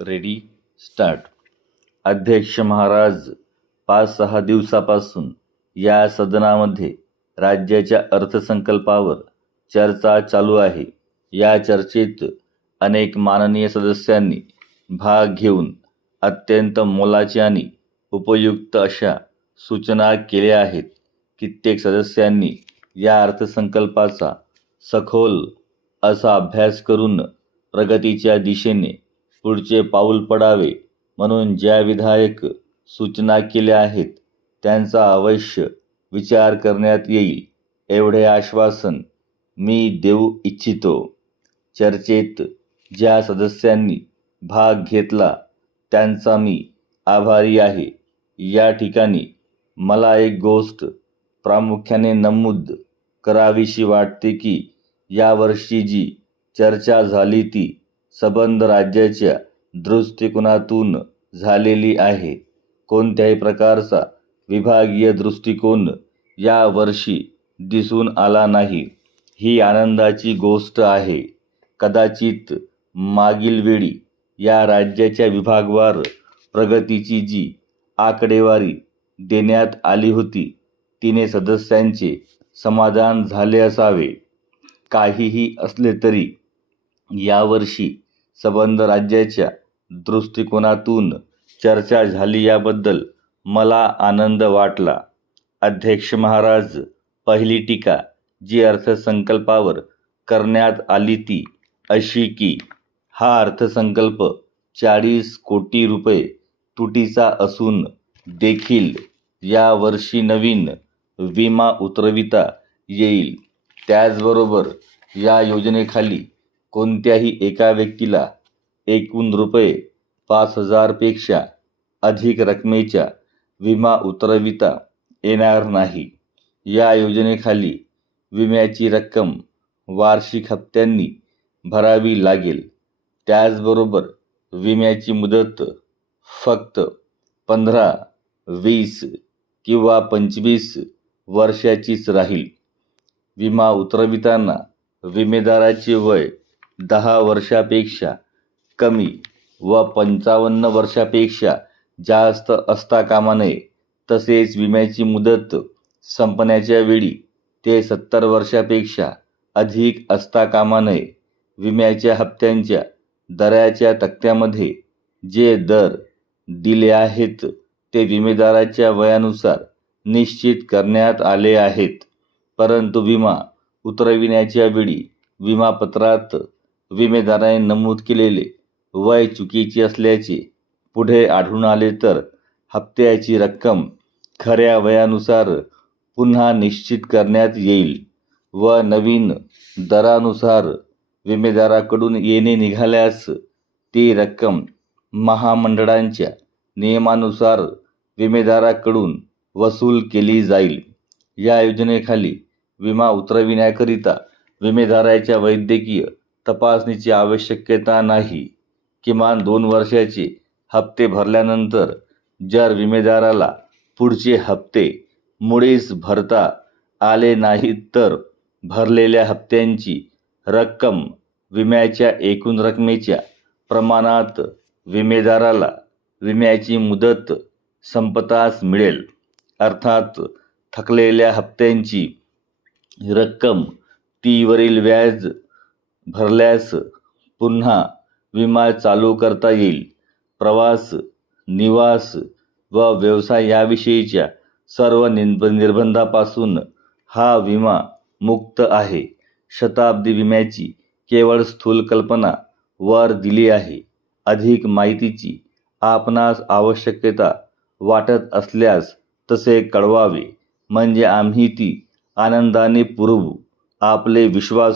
Ready start. अध्यक्ष महाराज पाच सहा दिवसापासून या सदनामध्ये राज्याच्या अर्थसंकल्पावर चर्चा चालू आहे. या चर्चेत अनेक माननीय सदस्यांनी भाग घेऊन अत्यंत मोलाची आणि उपयुक्त अशा सूचना केल्या आहेत. कित्येक सदस्यांनी या अर्थसंकल्पाचा सखोल असा अभ्यास करून प्रगतीच्या दिशेने पुढचे पाऊल पडावे म्हणून ज्या विधायक सूचना केल्या आहेत त्यांचा अवश्य विचार करण्यात येईल एवढे आश्वासन मी देऊ इच्छितो. चर्चेत ज्या सदस्यांनी भाग घेतला त्यांचा मी आभारी आहे. या ठिकाणी मला एक गोष्ट प्रामुख्याने नमूद करावीशी वाटते की यावर्षी जी चर्चा झाली ती संबंध राज्याच्या दृष्टिकोनातून झालेली आहे. कोणत्याही प्रकारचा विभागीय दृष्टिकोन या वर्षी दिसून आला नाही. ही आनंदाची गोष्ट आहे. कदाचित मागील वेळी या राज्याच्या विभागवार प्रगतीची जी आकडेवारी देण्यात आली होती तिने सदस्यांचे समाधान झाले असावे. काहीही असले तरी यावर्षी संबंध राज्याच्या दृष्टिकोनातून चर्चा झाली याबद्दल मला आनंद वाटला. अध्यक्ष महाराज पहिली टीका जी अर्थसंकल्पावर करण्यात आली ती अशी की हा अर्थसंकल्प चाळीस कोटी रुपये तुटीचा असून देखील यावर्षी नवीन विमा उतरविता येईल. त्याचबरोबर या योजनेखाली कोणत्याही एका व्यक्तीला एकूण रुपये पाच हजारपेक्षा अधिक रकमेच्या विमा उतरविता येणार नाही. या योजनेखाली विम्याची रक्कम वार्षिक हप्त्यांनी भरावी लागेल. त्याचबरोबर विम्याची मुदत फक्त पंधरा वीस किंवा पंचवीस वर्षाचीच राहील. विमा उतरविताना विमेदाराचे वय दहा वर्षापेक्षा कमी व पंचावन्न वर्षापेक्षा जास्त असता कामा नये. तसेच विम्याची मुदत संपण्याच्या वेळी ते सत्तर वर्षापेक्षा अधिक असता कामा नये. विम्याच्या हप्त्यांच्या दराच्या तक्त्यामध्ये जे दर दिले आहेत ते विमेदाराच्या वयानुसार निश्चित करण्यात आले आहेत. परंतु विमा उतरविण्याच्या वेळी विमापत्रात विमेदाराने नमूद केलेले वय चुकीचे असल्याचे पुढे आढळून आले तर हप्त्याची रक्कम खऱ्या वयानुसार पुन्हा निश्चित करण्यात येईल व नवीन दरानुसार विमेदाराकडून येणे निघाल्यास ती रक्कम महामंडळांच्या नियमानुसार विमेदाराकडून वसूल केली जाईल. या योजनेखाली विमा उतरविण्याकरिता विमेदाराच्या वैद्यकीय तपासणीची आवश्यकता नाही. किमान दोन वर्षाचे हप्ते भरल्यानंतर जर विमेदाराला पुढचे हप्ते मुळीच भरता आले नाहीत तर भरलेल्या हप्त्यांची रक्कम विम्याच्या एकूण रकमेच्या प्रमाणात विमेदाराला विम्याची मुदत संपताच मिळेल. अर्थात थकलेल्या हप्त्यांची रक्कम तीवरील व्याज भरल्यास पुन्हा विमा चालू करता येईल. प्रवास निवास व व्यवसाय याविषयीच्या सर्व निर्ब निर्बंधापासून हा विमा मुक्त आहे. शताब्दी विम्याची केवळ स्थूल कल्पना वर दिली आहे. अधिक माहितीची आपणास आवश्यकता वाटत असल्यास तसे कळवावे. म्हणजे आम्ही ती आनंदाने पुरवू. आपले विश्वास